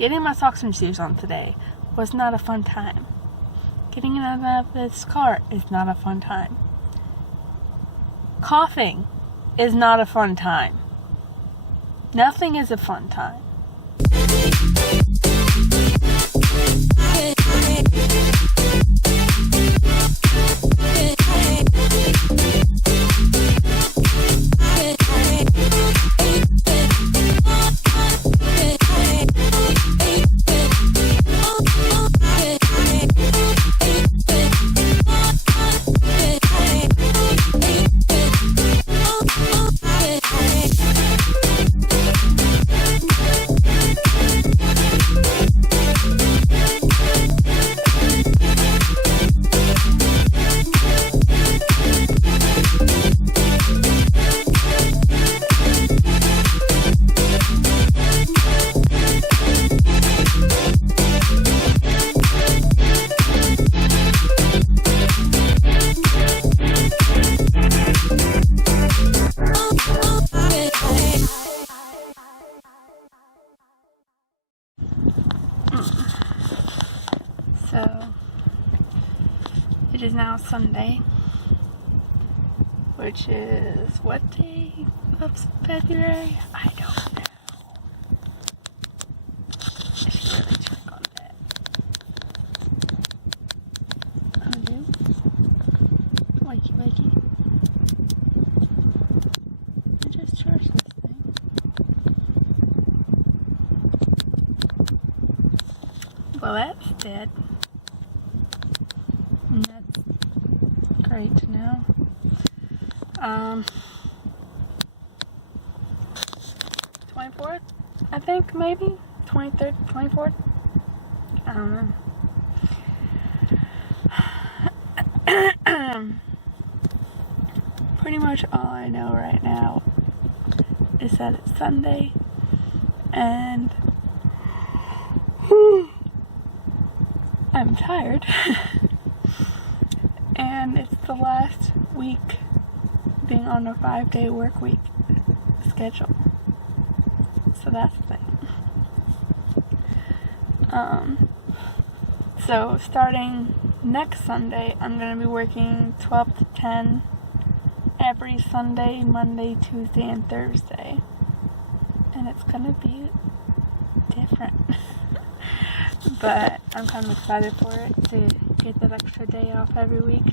Getting my socks and shoes on today was not a fun time. Getting out of this car is not a fun time. Coughing is not a fun time. Nothing is a fun time. So, it is now Sunday, which is what day of February? I don't know. I should really check on that. Oh, dude. Wakey, wakey. I just charged this thing. Well, that's dead. And that's great to know. 24th, I think, maybe? 23rd, 24th? I don't know. Pretty much all I know right now is that it's Sunday, and I'm tired. And it's the last week being on a 5-day work week schedule. So that's the thing. So starting next Sunday, I'm going to be working 12 to 10 every Sunday, Monday, Tuesday, and Thursday. And it's going to be different. But I'm kind of excited for it to get that extra day off every week,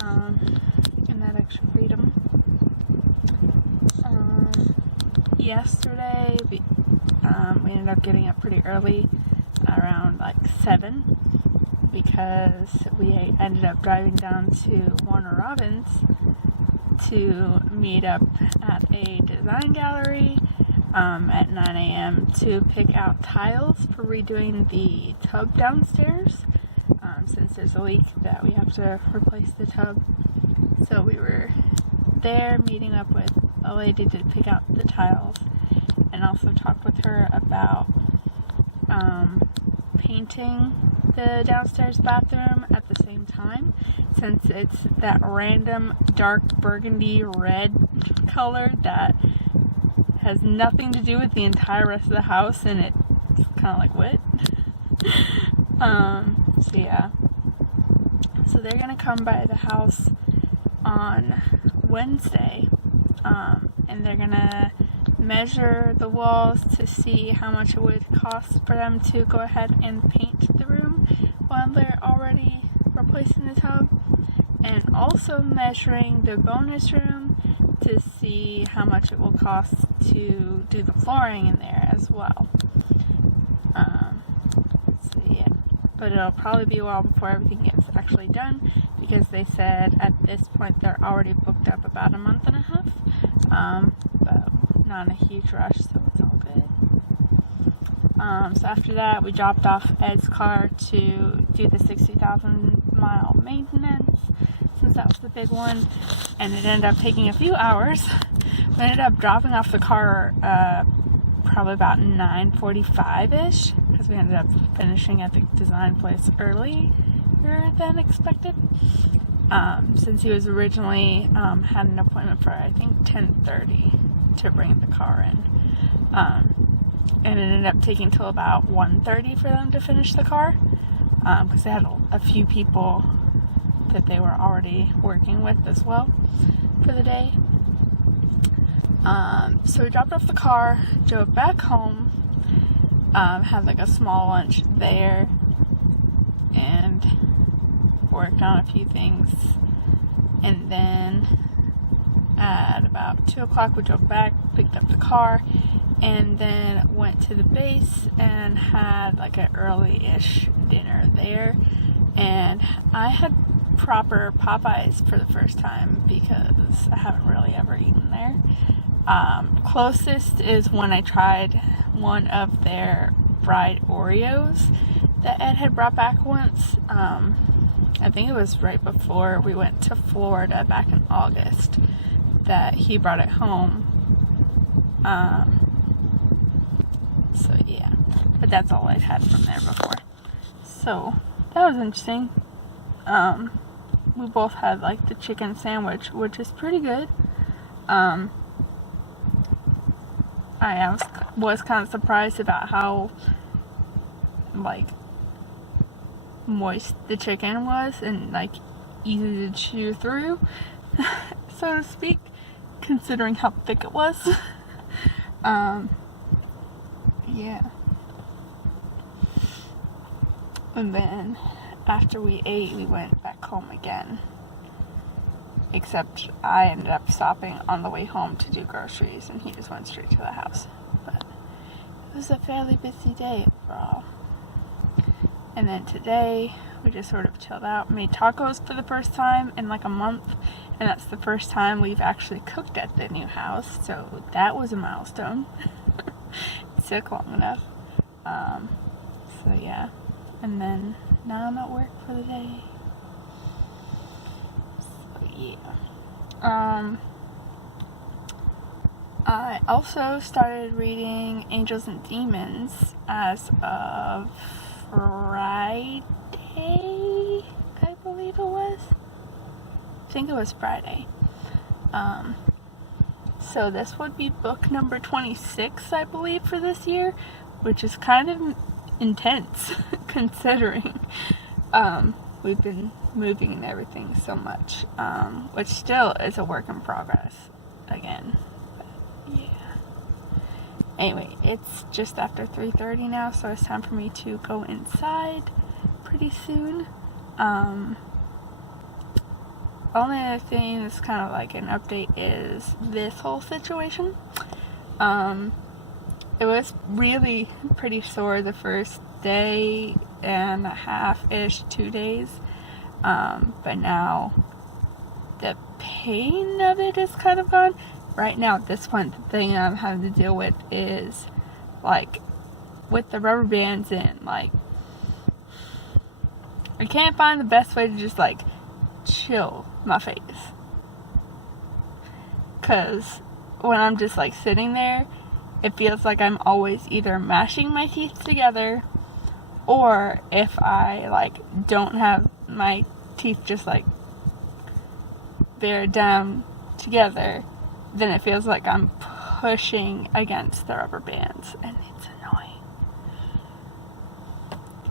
and that extra freedom. Yesterday, we ended up getting up pretty early, around like 7, because we ended up driving down to Warner Robins to meet up at a design gallery at 9 a.m. to pick out tiles for redoing the tub downstairs, since there's a leak that we have to replace the tub. So we were there meeting up with a lady to pick out the tiles, and also talk with her about painting the downstairs bathroom at the same time, since it's that random dark burgundy red color that has nothing to do with the entire rest of the house, and it's kind of like, what? So yeah. So they're gonna come by the house on Wednesday, and they're gonna measure the walls to see how much it would cost for them to go ahead and paint the room while they're already replacing the tub, and also measuring the bonus room to see how much it will cost to do the flooring in there as well. So yeah, but it'll probably be a while before everything gets actually done, because they said at this point they're already booked up about a month and a half, but not in a huge rush, so it's all good. So after that, we dropped off Ed's car to do the 60,000 mile maintenance, since that was the big one, and it ended up taking a few hours. We ended up dropping off the car probably about 9:45-ish, because we ended up finishing at the design place earlier than expected, since he was originally had an appointment for, I think, 10:30 to bring the car in. and it ended up taking till about 1:30 for them to finish the car, because they had a few people that they were already working with as well for the day. So we dropped off the car, drove back home, had like a small lunch there, and worked on a few things, and then at about 2 o'clock we drove back, picked up the car, and then went to the base and had like an early-ish dinner there. And I had proper Popeyes for the first time because I haven't really ever eaten there. Closest is when I tried one of their fried Oreos that Ed had brought back once. I think it was right before we went to Florida back in August that he brought it home. So yeah, but that's all I'd had from there before. So that was interesting. We both had like the chicken sandwich, which is pretty good. I was kind of surprised about how like moist the chicken was and like easy to chew through, so to speak, considering how thick it was. Yeah. And then after we ate, we went back home again. Except I ended up stopping on the way home to do groceries, and he just went straight to the house. But it was a fairly busy day overall. And then today, we just sort of chilled out, made tacos for the first time in like a month, and that's the first time we've actually cooked at the new house, so that was a milestone. It took long enough. So yeah, and then now I'm at work for the day. So yeah. I also started reading Angels and Demons as of Friday, I believe it was. I think it was Friday. So this would be book number 26, I believe, for this year, which is kind of intense considering we've been moving and everything so much, which still is a work in progress again. But yeah. Anyway, it's just after 3:30 now, so it's time for me to go inside pretty soon. Only other thing that's kind of like an update is this whole situation. It was really pretty sore the first day and a half-ish, 2 days. But now the pain of it is kind of gone. Right now at this point, the thing I'm having to deal with is like with the rubber bands in, like I can't find the best way to just like chill my face, because when I'm just like sitting there, it feels like I'm always either mashing my teeth together, or if I like don't have my teeth just like bared down together, then it feels like I'm pushing against the rubber bands, and it's annoying.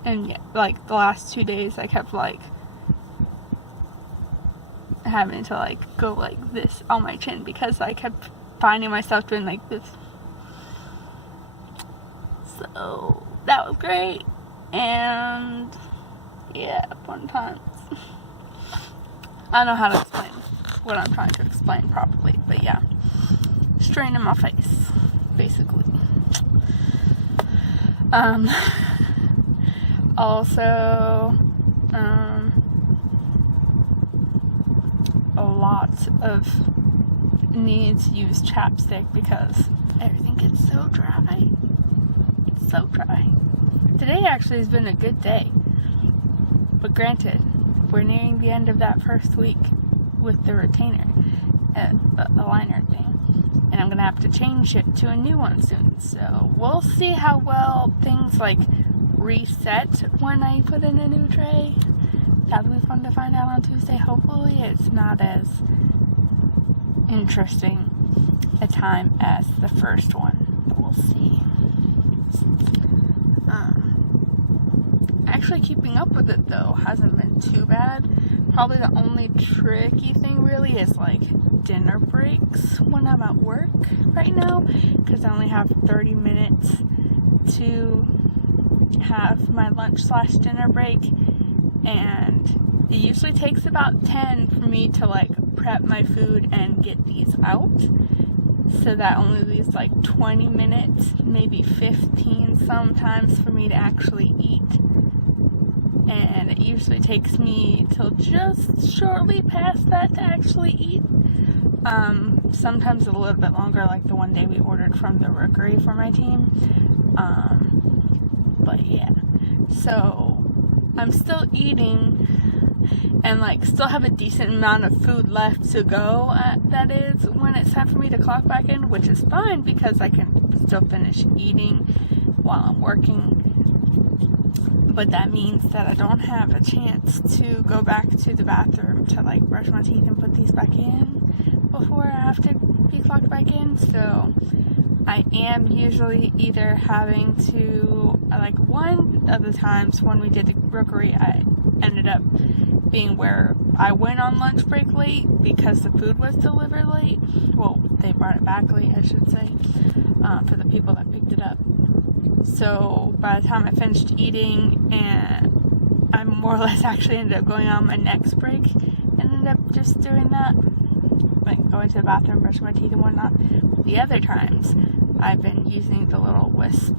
And yeah, like the last 2 days I kept like having to like go like this on my chin because I kept finding myself doing like this. So that was great, and yeah, fun times. I don't know how to explain what I'm trying to explain properly, but yeah, strain in my face, basically. Also, a lot of need to use chapstick because everything gets so dry. It's so dry. Today actually has been a good day, but granted, we're nearing the end of that first week with the retainer, the liner thing, and I'm gonna have to change it to a new one soon. So we'll see how well things like reset when I put in a new tray. That'll be fun to find out on Tuesday. Hopefully it's not as interesting a time as the first one, but we'll see. Actually keeping up with it though hasn't been too bad. Probably the only tricky thing really is like dinner breaks when I'm at work right now, because I only have 30 minutes to have my lunch / dinner break, and it usually takes about 10 for me to like prep my food and get these out, so that only leaves like 20 minutes, maybe 15 sometimes, for me to actually eat. And it usually takes me till just shortly past that to actually eat. Sometimes a little bit longer, like the one day we ordered from the rookery for my team. But yeah, so I'm still eating and like still have a decent amount of food left to go, that is, when it's time for me to clock back in, which is fine because I can still finish eating while I'm working. But that means that I don't have a chance to go back to the bathroom to like brush my teeth and put these back in before I have to be clocked back in. So I am usually either having to, like one of the times when we did the rookery, I ended up being where I went on lunch break late because the food was delivered late. Well, they brought it back late, I should say, for the people that picked it up. So by the time I finished eating, and I more or less actually ended up going on my next break, and ended up just doing that, like going to the bathroom, brushing my teeth and whatnot. The other times, I've been using the little Wisp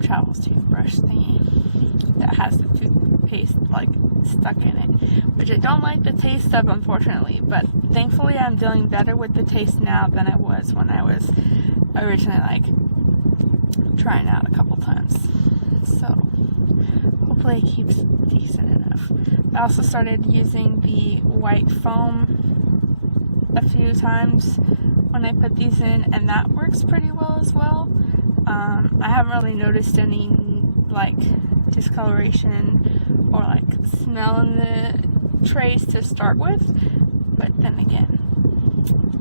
Travels toothbrush thingy that has the toothpaste like stuck in it, which I don't like the taste of, unfortunately, but thankfully I'm doing better with the taste now than I was when I was originally like trying out a couple times. So hopefully it keeps decent enough. I also started using the white foam a few times when I put these in, and that works pretty well as well. I haven't really noticed any like discoloration or like smell in the trays to start with, but then again,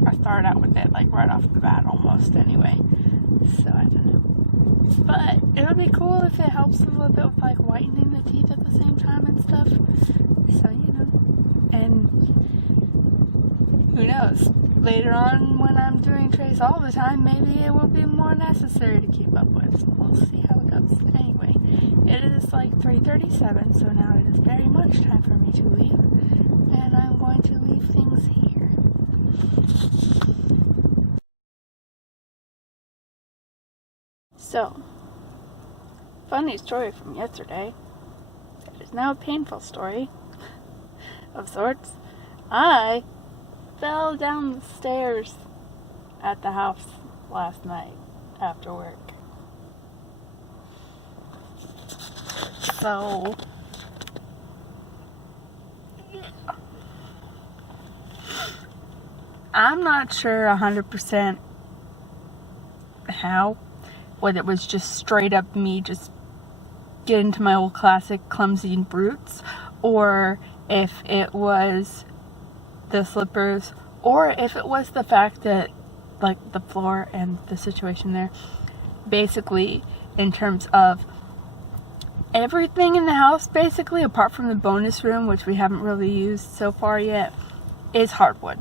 I started out with it like right off the bat almost anyway, so I don't know. But it would be cool if it helps a little bit with like whitening the teeth at the same time and stuff. So, you know, and who knows, later on when I'm doing trays all the time, maybe it will be more necessary to keep up with. So we'll see how it goes. Anyway, it is like 3:37, so now it is very much time for me to leave, and I'm going to leave things here. So, funny story from yesterday. It is now a painful story of sorts. I fell down the stairs at the house last night after work. So, yeah. I'm not sure 100% how. Whether it was just straight up me just get into my old classic clumsy brutes, or if it was the slippers, or if it was the fact that like the floor and the situation there, basically in terms of everything in the house, basically apart from the bonus room, which we haven't really used so far yet, is hardwood,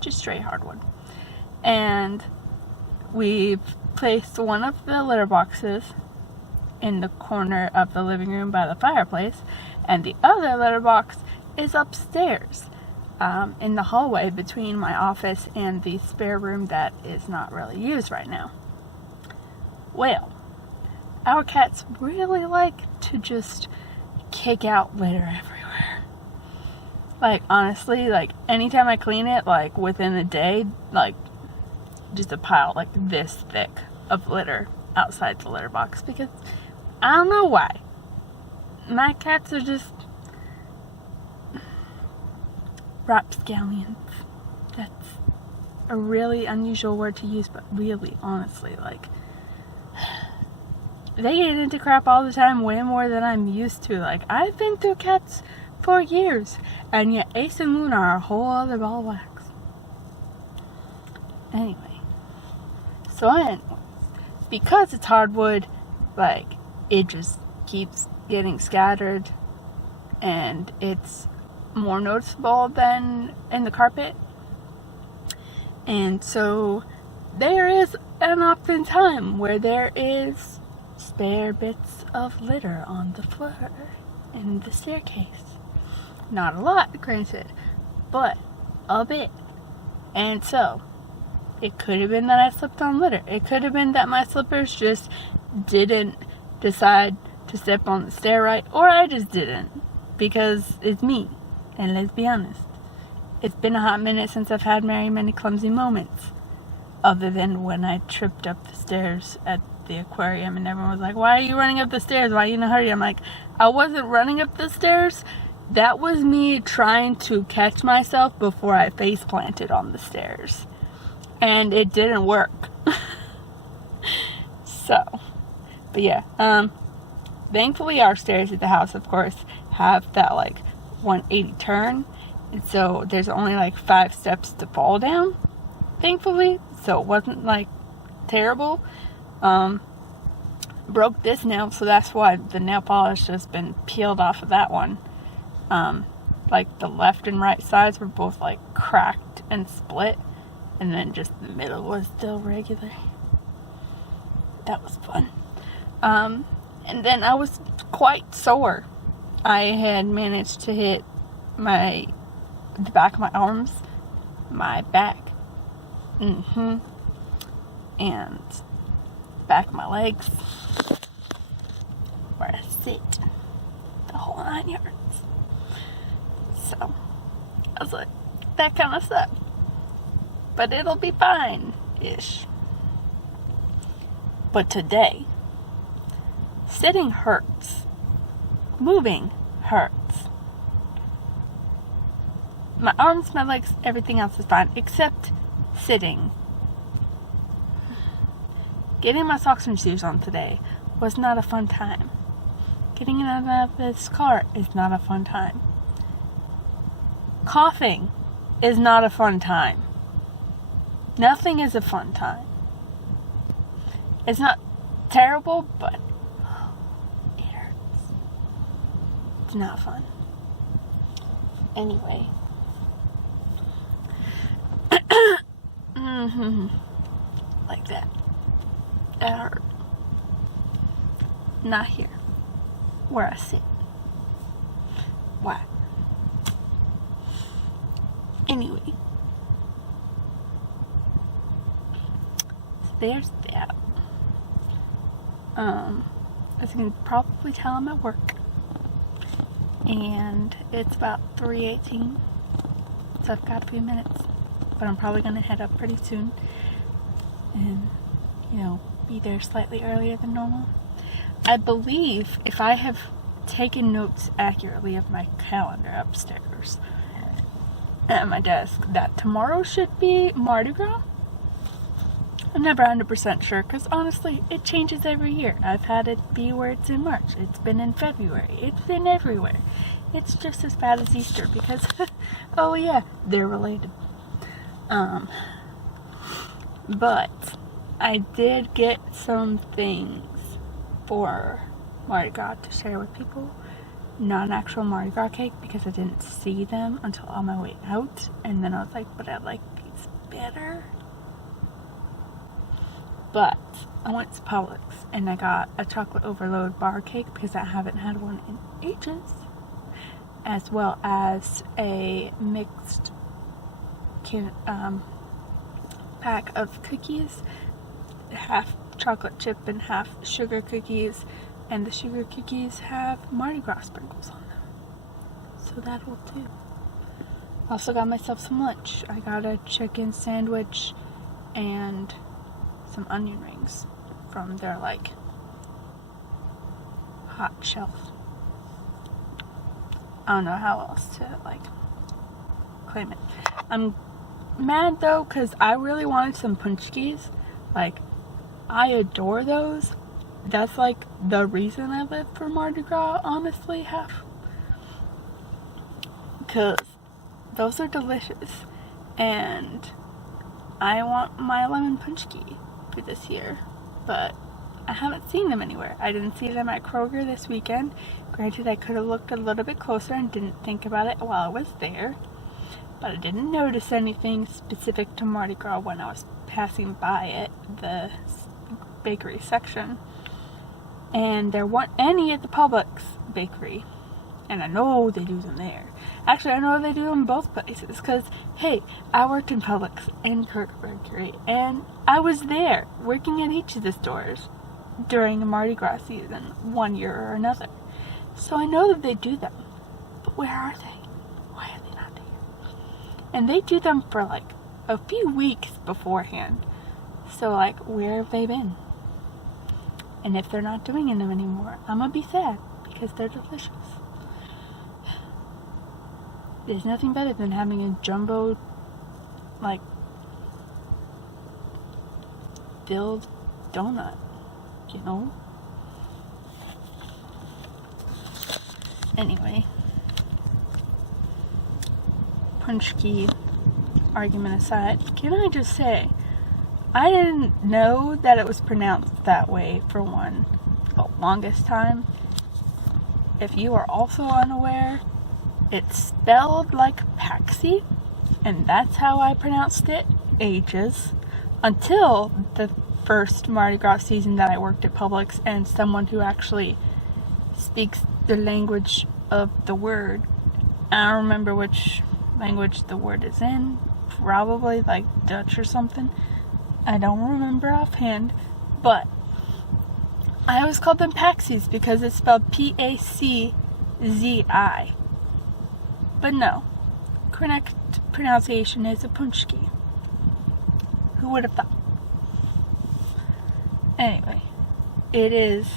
just straight hardwood. And we've placed one of the litter boxes in the corner of the living room by the fireplace, and the other litter box is upstairs in the hallway between my office and the spare room that is not really used right now. Well, our cats really like to just kick out litter everywhere. Like, honestly, like anytime I clean it, like within a day, like just a pile like this thick of litter outside the litter box, because I don't know why. My cats are just rapscallions. That's a really unusual word to use, but really, honestly, like, they get into crap all the time, way more than I'm used to. Like, I've been through cats for years, and yet Ace and Moon are a whole other ball of wax. Anyway. because it's hardwood, like, it just keeps getting scattered, and it's more noticeable than in the carpet. And so there is an often time where there is spare bits of litter on the floor in the staircase. Not a lot, granted, but a bit. And so it could have been that I slipped on litter. It could have been that my slippers just didn't decide to step on the stair right, or I just didn't, because it's me. And let's be honest, it's been a hot minute since I've had very many clumsy moments, other than when I tripped up the stairs at the aquarium and everyone was like, why are you running up the stairs? Why are you in a hurry? I'm like, I wasn't running up the stairs. That was me trying to catch myself before I face planted on the stairs. And it didn't work. So, but yeah, thankfully our stairs at the house, of course, have that like 180 turn. And so there's only like 5 steps to fall down, thankfully. So it wasn't like terrible. Broke this nail, so that's why the nail polish has been peeled off of that one. Like the left and right sides were both like cracked and split, and then just the middle was still regular. That was fun. And then I was quite sore. I had managed to hit the back of my arms, my back, and back of my legs, where I sit, the whole 9 yards. So I was like, that kind of sucked, but it'll be fine-ish. But today, sitting hurts, moving hurts. My arms, my legs, everything else is fine, except sitting. Getting my socks and shoes on today was not a fun time. Getting out of this car is not a fun time. Coughing is not a fun time. Nothing is a fun time. It's not terrible, but it hurts. It's not fun. Anyway. Like that. That hurt. Not here. Where I sit. Why? Anyway. So there's that. As you can probably tell, I'm at work. And it's about 3:18. So I've got a few minutes. But I'm probably going to head up pretty soon. And, be there slightly earlier than normal. I believe, if I have taken notes accurately of my calendar upstairs at my desk, that tomorrow should be Mardi Gras. I'm never 100% sure, because honestly, it changes every year. I've had it be where it's in March. It's been in February. It's been everywhere. It's just as bad as Easter, because, oh yeah, they're related. But I did get some things for Mardi Gras to share with people. Not an actual Mardi Gras cake, because I didn't see them until on my way out. And then I was like, but I like these better. But I went to Publix and I got a chocolate overload bar cake, because I haven't had one in ages. As well as a mixed pack of cookies, half chocolate chip and half sugar cookies, and the sugar cookies have Mardi Gras sprinkles on them, so that'll do. Also got myself some lunch. I got a chicken sandwich and some onion rings from their hot shelf. I don't know how else to claim it. I'm mad though, because I really wanted some punchkis. I adore those. That's the reason I live for Mardi Gras, honestly, half. Because those are delicious. And I want my lemon punchki for this year. but I haven't seen them anywhere. I didn't see them at Kroger this weekend. Granted, I could have looked a little bit closer and didn't think about it while I was there, but I didn't notice anything specific to Mardi Gras when I was passing by it, the bakery section. And there weren't any at the Publix bakery. And I know they do them there. Actually, I know they do them both places because, hey, I worked in Publix and Kroger Bakery, and I was there working at each of the stores during the Mardi Gras season, one year or another. So I know that they do them. But where are they? Why are they not there? And they do them for like a few weeks beforehand. So like, where have they been? And if they're not doing them anymore, I'm gonna be sad because they're delicious. There's nothing better than having a jumbo, like, filled donut, you know? Anyway, punchki argument aside, can I just say, I didn't know that it was pronounced that way for the longest time. If you are also unaware, it's spelled like pacci, and that's how I pronounced it ages, until the first Mardi Gras season that I worked at Publix, and someone who actually speaks the language of the word. I don't remember which language the word is in, probably like Dutch or something. I don't remember offhand, but I always called them paccis because it's spelled Paczi. But no, correct pronunciation is a punchki. Who would have thought? Anyway, it is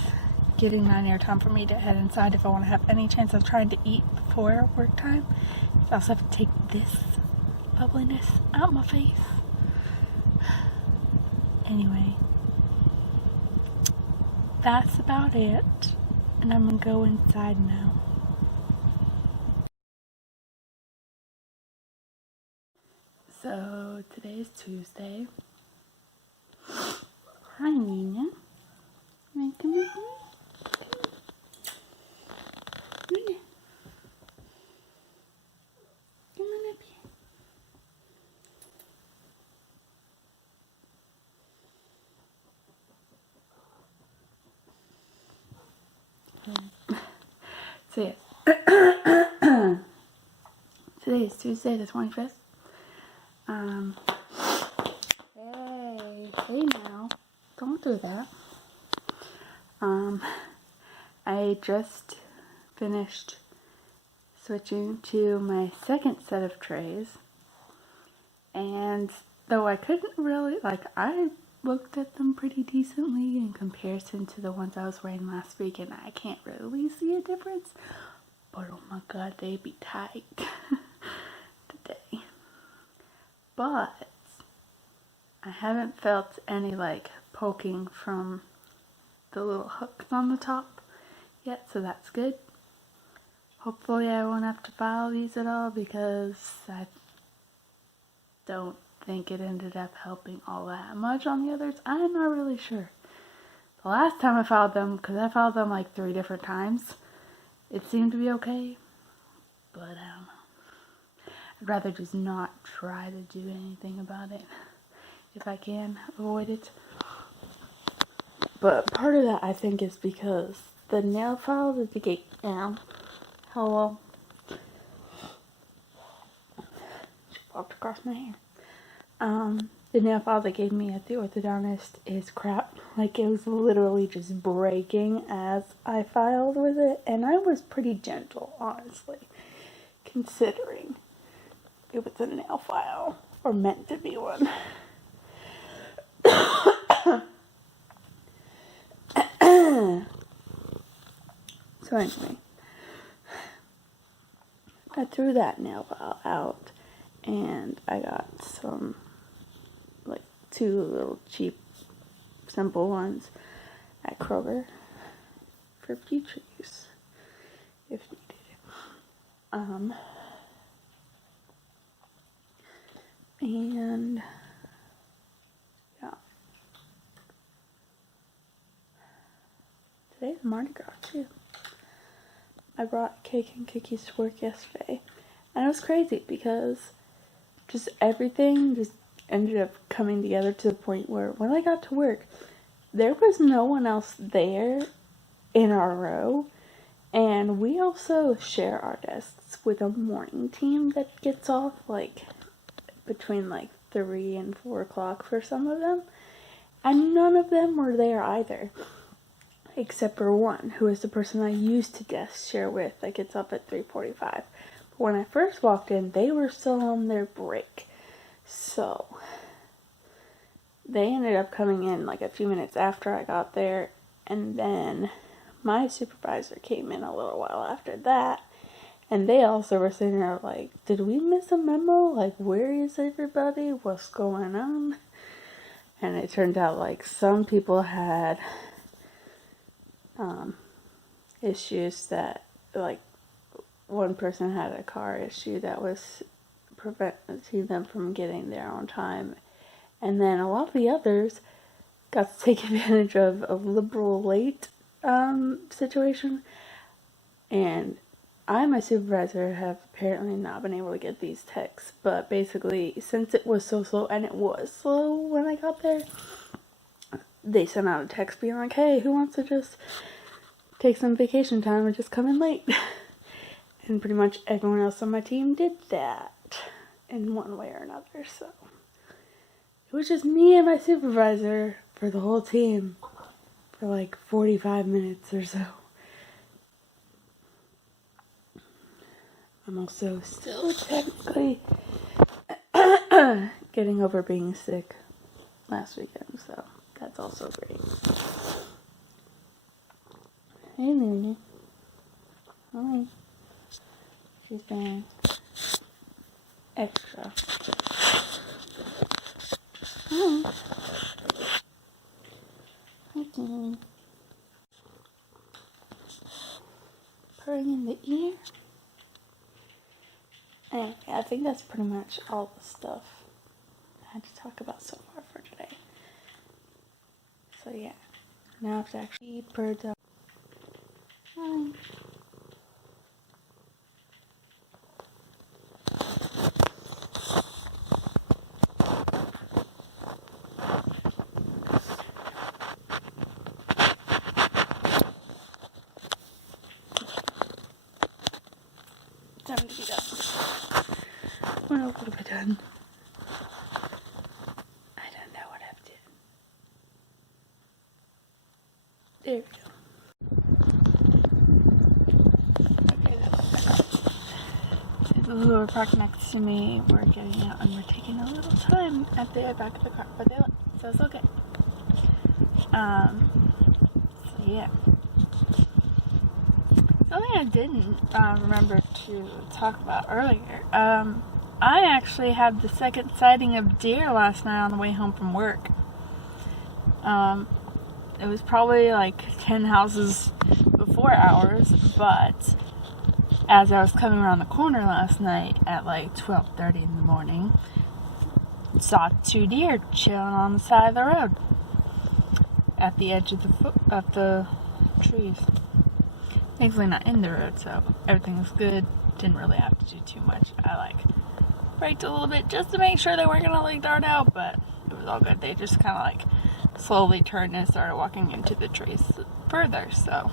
getting nigh near time for me to head inside if I want to have any chance of trying to eat before work time. I also have to take this bubbliness out my face. Anyway, that's about it, and I'm gonna go inside now. So today is Tuesday. Hi, Nina. You come with me? Nina. Come on up here. So yes. Today is Tuesday the 25th. Hey now, don't do that. I just finished switching to my second set of trays, and though I couldn't really, I looked at them pretty decently in comparison to the ones I was wearing last week, and I can't really see a difference, but oh my god, they be tight today. But I haven't felt any poking from the little hooks on the top yet, so that's good. Hopefully I won't have to file these at all because I don't think it ended up helping all that much on the others. I'm not really sure. The last time I filed them, because I filed them 3 different times, it seemed to be okay, but I don't know. I'd rather just not try to do anything about it if I can avoid it. But part of that I think is because the nail file that they gave hello. She walked across my hair. The nail file they gave me at the orthodontist is crap. It was literally just breaking as I filed with it, and I was pretty gentle, honestly, considering it was a nail file, or meant to be one. So anyway, I threw that nail file out, and I got some, 2 little cheap, simple ones at Kroger for future use, if needed. And, yeah. today's Mardi Gras too. I brought cake and cookies to work yesterday, and it was crazy because just everything just ended up coming together to the point where when I got to work, there was no one else there in our row, and we also share our desks with a morning team that gets off like between like 3 and 4 o'clock for some of them, and none of them were there either, except for one, who is the person I used to desk share with that gets up at 3:45. But when I first walked in, they were still on their break, so they ended up coming in like a few minutes after I got there, and then my supervisor came in a little while after that, and they also were sitting there like, did we miss a memo? Like, where is everybody? What's going on? And it turned out like some people had issues that, like, one person had a car issue that was preventing them from getting there on time. And then a lot of the others got to take advantage of a liberal late situation. And I and my supervisor have apparently not been able to get these texts. But basically, since it was so slow, and it was slow when I got there, they sent out a text being like, hey, who wants to just take some vacation time and just come in late? And pretty much everyone else on my team did that in one way or another. So it was just me and my supervisor for the whole team for like 45 minutes or so. I'm also still technically getting over being sick last weekend, so that's also great. Hey, Lily. Hi. She's been extra. Hi. Hi, Lily. Purring in the ear. Anyway, I think that's pretty much all the stuff I had to talk about so far for today. So yeah, now I have to actually birds up. Hi. Time to be done. We're a little bit done. I don't know what I've done. There we go. Okay, that's better. People who are parked next to me were getting out and we're taking a little time at the back of the car, but they left, so it's okay. So yeah. Something I didn't remember to talk about earlier. I actually had the second sighting of deer last night on the way home from work. It was probably like 10 houses before ours, but as I was coming around the corner last night at like 12:30 in the morning, saw 2 deer chilling on the side of the road at the edge of the trees. Thankfully not in the road, so everything was good. Didn't really have to do too much. I braked a little bit just to make sure they weren't gonna dart out, but it was all good. They just kind of slowly turned and started walking into the trees further, so.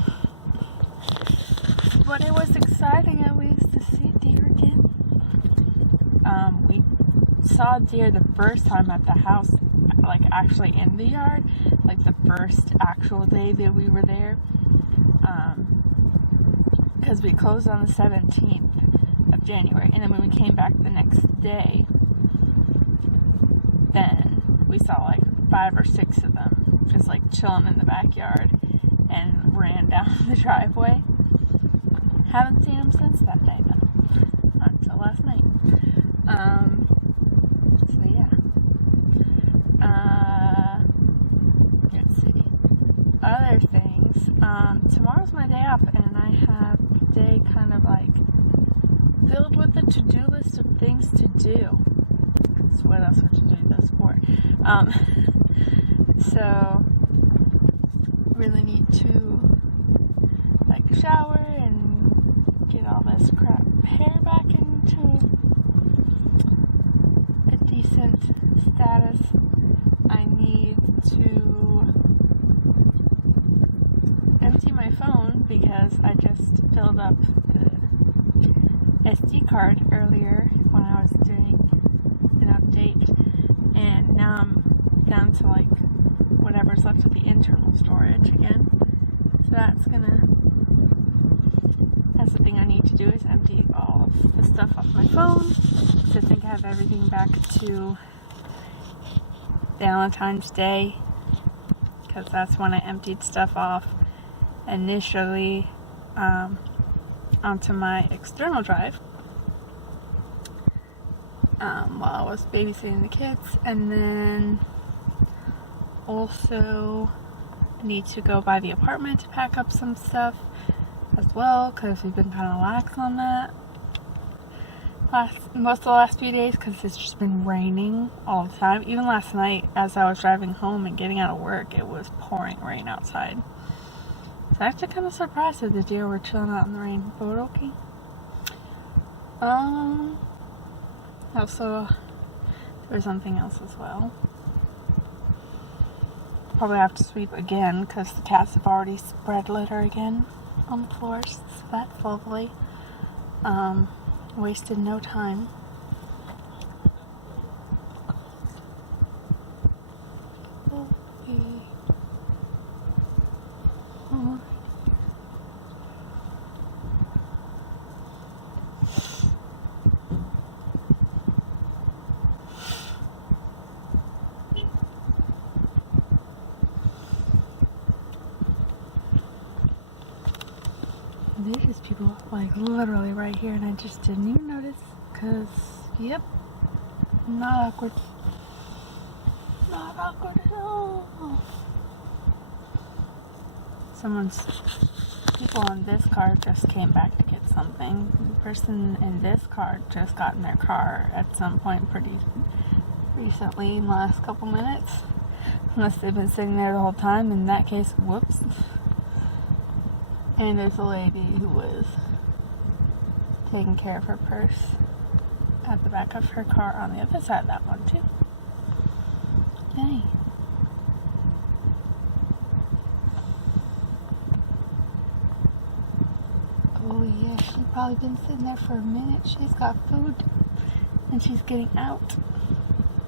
But it was exciting at least to see deer again. We saw deer the first time at the house, actually in the yard, the first actual day that we were there. Because we closed on the 17th of January, and then when we came back the next day, then we saw 5 or 6 of them just chilling in the backyard and ran down the driveway. Haven't seen them since that day though, not until last night. So yeah. Let's see. Other things. Tomorrow's my day off, and I have the day kind of filled with a to-do list of things to do. Because what else would you do this for? So really need to shower and get all this crap hair back into a decent status, I need to empty my phone because I just filled up the SD card earlier when I was doing an update, and now I'm down to like whatever's left of the internal storage again. So that's the thing I need to do, is empty all of the stuff off my phone. So I think I have everything back to Valentine's Day, because that's when I emptied stuff off initially onto my external drive while I was babysitting the kids. And then also need to go by the apartment to pack up some stuff as well, because we've been kind of lax on that most of the last few days, because it's just been raining all the time. Even last night as I was driving home and getting out of work, it was pouring rain outside. So I'm actually kind of surprised that the deer were chilling out in the rain, but okay. Also, there was something else as well. Probably have to sweep again because the cats have already spread litter again on the floors, so that's lovely. Wasted no time. There's just people like literally right here, and I just didn't even notice, because yep, not awkward, not awkward at all. People on this car just came back to get something. The person in this car just got in their car at some point pretty recently, in the last couple minutes, unless they've been sitting there the whole time. In that case, whoops. And there's a lady who was taking care of her purse at the back of her car on the other side of that one too. Yay. Oh yeah, she's probably been sitting there for a minute. She's got food and she's getting out.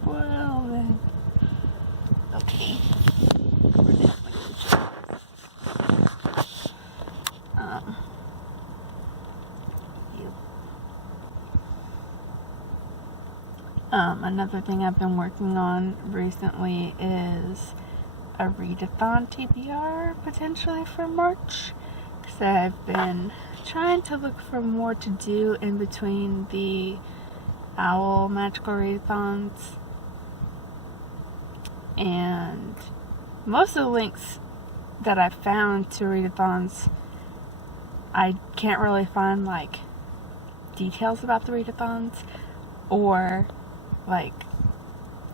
Well then. Okay. Another thing I've been working on recently is a readathon TBR potentially for March, because I've been trying to look for more to do in between the OWL magical readathons, and most of the links that I found to readathons, I can't really find like details about the readathons, or like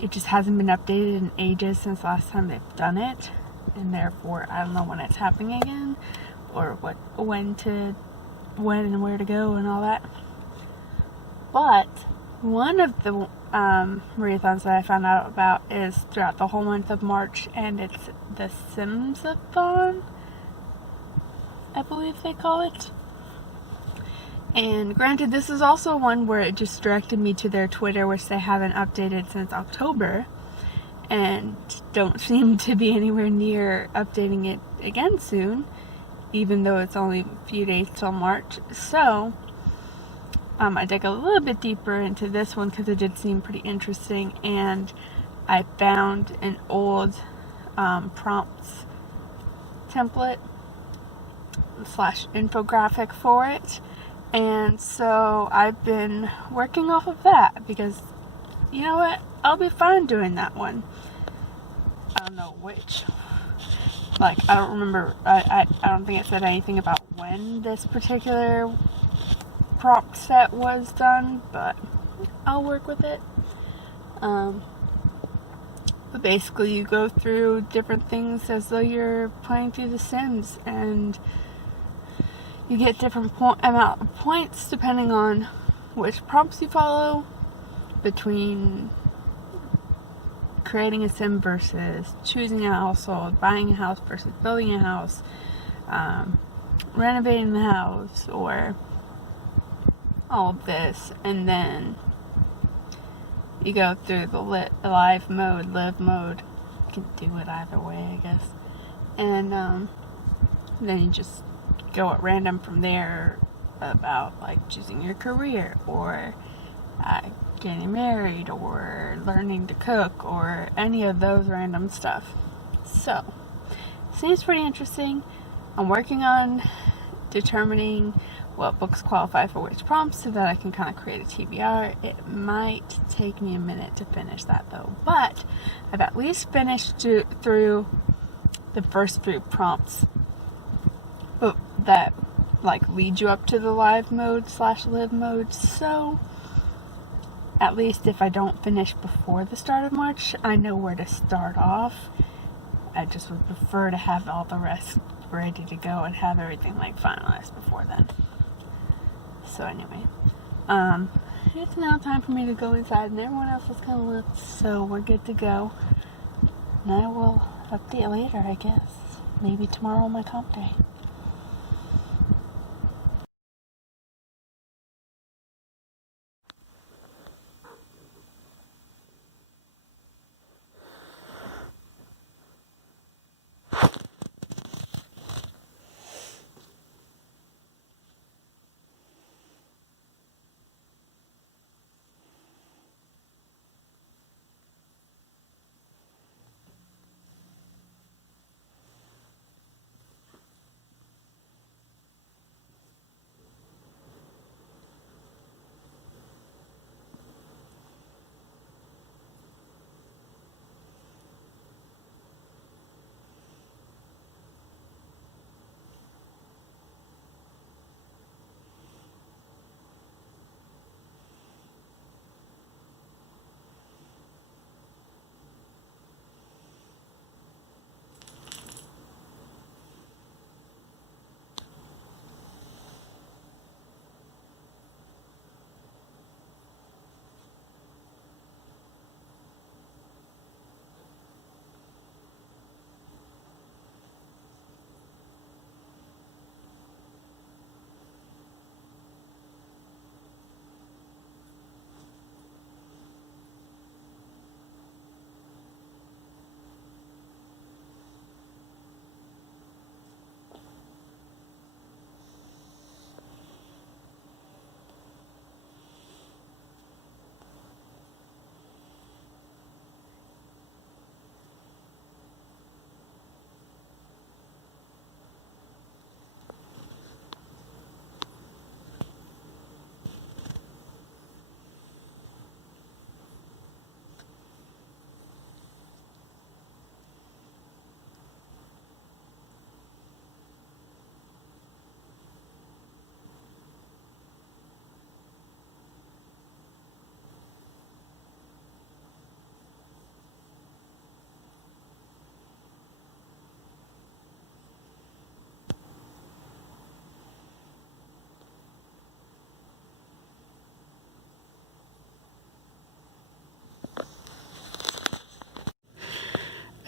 it just hasn't been updated in ages since last time they've done it, and therefore I don't know when it's happening again, or when and where to go and all that. But one of the readathons that I found out about is throughout the whole month of March, and it's the Sims-a-thon, I believe they call it. And granted, this is also one where it just directed me to their Twitter, which they haven't updated since October, and don't seem to be anywhere near updating it again soon, even though it's only a few days till March. So I dug a little bit deeper into this one because it did seem pretty interesting, and I found an old prompts template / infographic for it. And so I've been working off of that, because you know what, I'll be fine doing that one. I don't know which, like I don't remember, I don't think it said anything about when this particular prompt set was done, but I'll work with it. But basically you go through different things as though you're playing through The Sims, and you get different amount of points depending on which prompts you follow, between creating a sim versus choosing a household, buying a house versus building a house, renovating the house, or all of this. And then you go through the live mode, live mode. You can do it either way, I guess. And then you just go at random from there about like choosing your career, or getting married, or learning to cook, or any of those random stuff. So, seems pretty interesting. I'm working on determining what books qualify for which prompts so that I can kind of create a TBR. It might take me a minute to finish that though, but I've at least finished through the first 3 prompts that like lead you up to the live mode / live mode. So at least if I don't finish before the start of March, I know where to start off. I just would prefer to have all the rest ready to go and have everything like finalized before then. So anyway, it's now time for me to go inside, and everyone else has kind of left, so we're good to go. And I will update later, I guess. Maybe tomorrow on my comp day.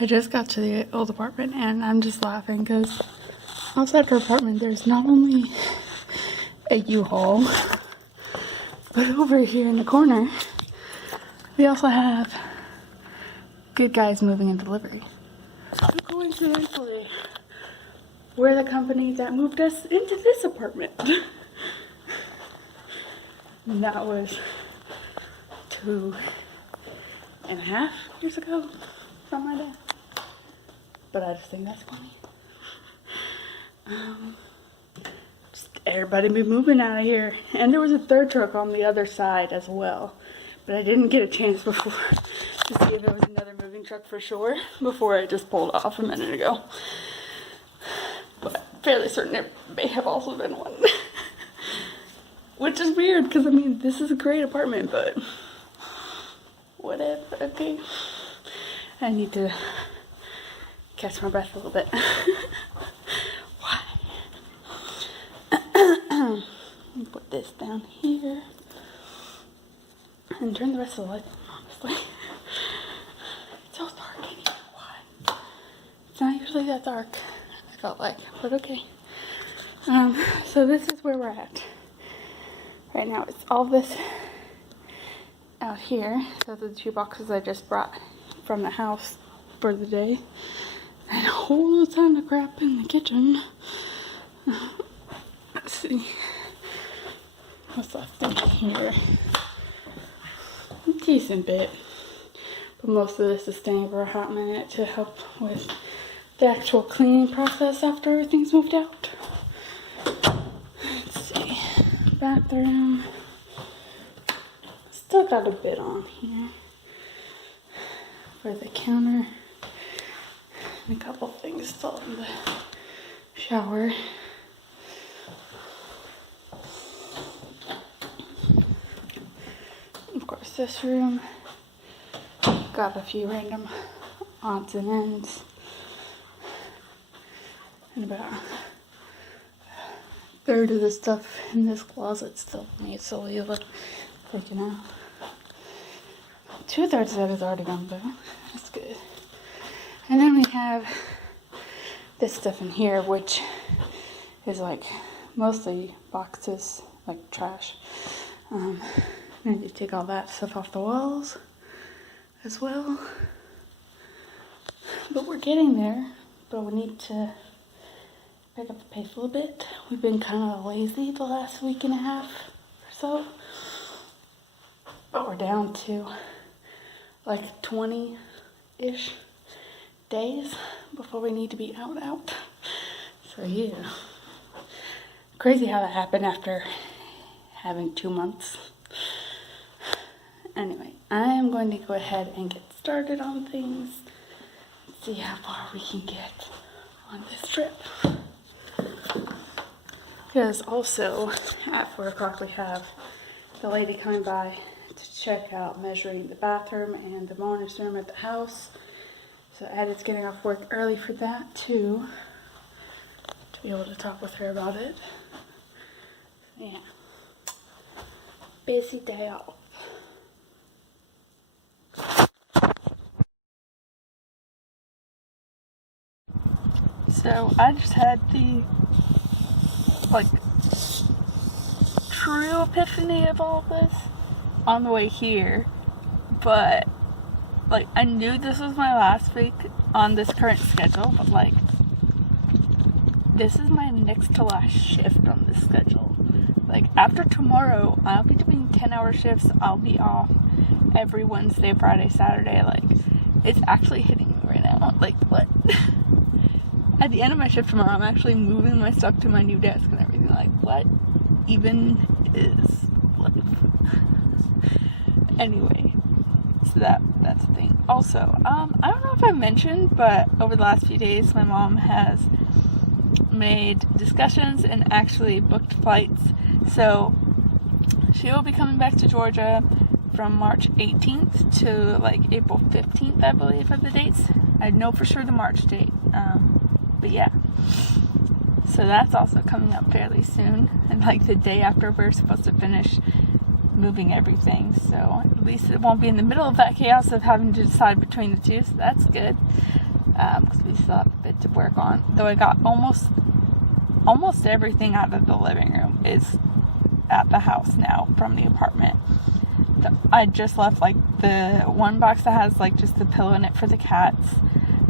I just got to the old apartment and I'm just laughing because outside her apartment there's not only a U-Haul, but over here in the corner we also have Good Guys Moving and Delivery. Coincidentally, we're the company that moved us into this apartment. And that was 2.5 years ago, something like that. But I just think that's funny. Just everybody be moving out of here. And there was a third truck on the other side as well. But I didn't get a chance before to see if there was another moving truck for sure before I just pulled off a minute ago. But I'm fairly certain it may have also been one. Which is weird because I mean this is a great apartment, but whatever, okay. I need to catch my breath a little bit. Why? this down here and turn the rest of the light on, honestly. It's so dark in here. Why? It's not usually that dark, I felt like, but okay. So this is where we're at. Right now it's all this out here. Those are the 2 boxes I just brought from the house for the day. And a whole ton of crap in the kitchen. Let's see. What's left in here? A decent bit. But most of this is staying for a hot minute to help with the actual cleaning process after everything's moved out. Let's see. Bathroom. Still got a bit on here. For the counter. And a couple things still in the shower. Of course, this room got a few random odds and ends. And about a third of the stuff in this closet still needs to leave it taken out. 2/3 of that is already gone though. That's good. And then we have this stuff in here, which is like mostly boxes, like trash. I need to take all that stuff off the walls as well. But we're getting there. But we need to pick up the pace a little bit. We've been kind of lazy the last week and a half or so. But we're down to like 20-ish days before we need to be out. So yeah. Crazy how that happened after having 2 months. Anyway, I am going to go ahead and get started on things. See how far we can get on this trip. Because also at 4 o'clock we have the lady coming by to check out measuring the bathroom and the bonus room at the house. So Addie's getting off work early for that too, to be able to talk with her about it. Yeah. Busy day off. So I just had the true epiphany of all this on the way here, but I knew this was my last week on this current schedule, but this is my next to last shift on this schedule. After tomorrow, I'll be doing 10-hour shifts. I'll be off every Wednesday, Friday, Saturday. It's actually hitting me right now. What? At the end of my shift tomorrow, I'm actually moving my stuff to my new desk and everything. What even is life? Anyway, so that's the thing. Also, I don't know if I mentioned, but over the last few days, my mom has made discussions and actually booked flights. So she will be coming back to Georgia from March 18th to April 15th, I believe, are the dates. I know for sure the March date. But yeah. So that's also coming up fairly soon. And the day after we're supposed to finish moving everything. So at least it won't be in the middle of that chaos of having to decide between the two. So that's good. Because we still have a bit to work on. Though I got almost everything out of the living room is at the house now from the apartment. I just left the one box that has just the pillow in it for the cats,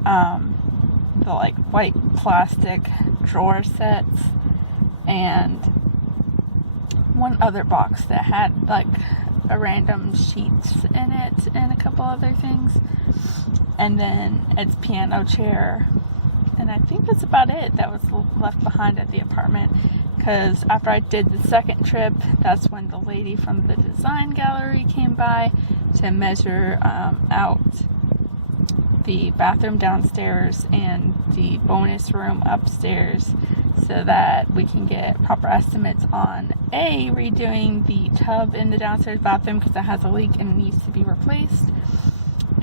the white plastic drawer sets, and one other box that had a random sheets in it and a couple other things, and then its piano chair, and I think that's about it that was left behind at the apartment. Because after I did the second trip, that's when the lady from the design gallery came by to measure out the bathroom downstairs and the bonus room upstairs, so that we can get proper estimates on A, redoing the tub in the downstairs bathroom because it has a leak and it needs to be replaced,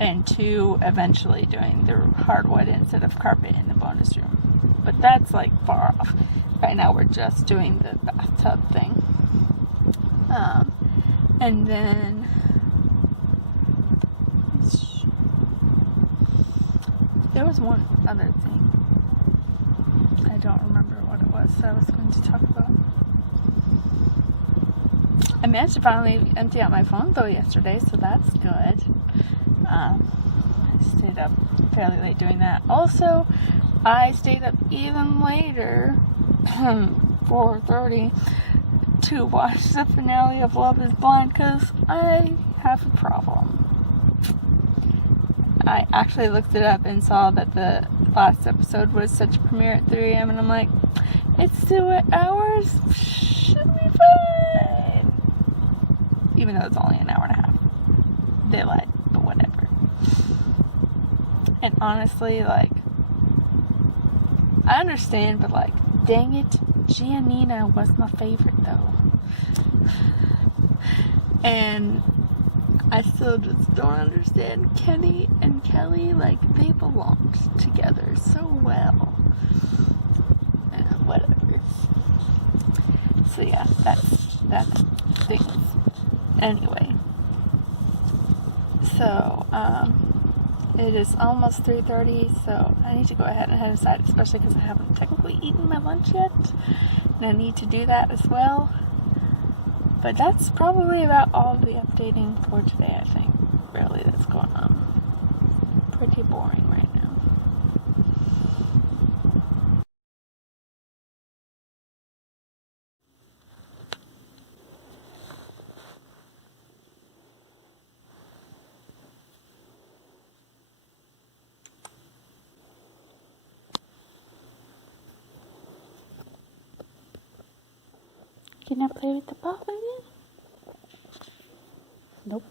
and 2, eventually doing the hardwood instead of carpet in the bonus room. But that's far off. Right now we're just doing the bathtub thing. And then there was one other thing. I don't remember what it was that I was going to talk about. I managed to finally empty out my phone though yesterday, so that's good. I stayed up fairly late doing that. Also, I stayed up even later, 4:30, to watch the finale of Love is Blind because I have a problem. I actually looked it up and saw that the last episode was set to premiere at 3 a.m. and I'm like, it's 2 hours? Should be fine. Even though it's only an hour and a half. They lied, but whatever. And honestly, like, I understand, but like, dang it, Giannina was my favorite though. And I still just don't understand Kenny and Kelly, like, they belonged together so well. Whatever. So yeah, that's things. Anyway. So, it is almost 3:30, so I need to go ahead and head inside, especially because I haven't technically eaten my lunch yet, and I need to do that as well. But that's probably about all the updating for today, I think, really, that's going on. Pretty boring right now. Can I play with the ball again? Nope.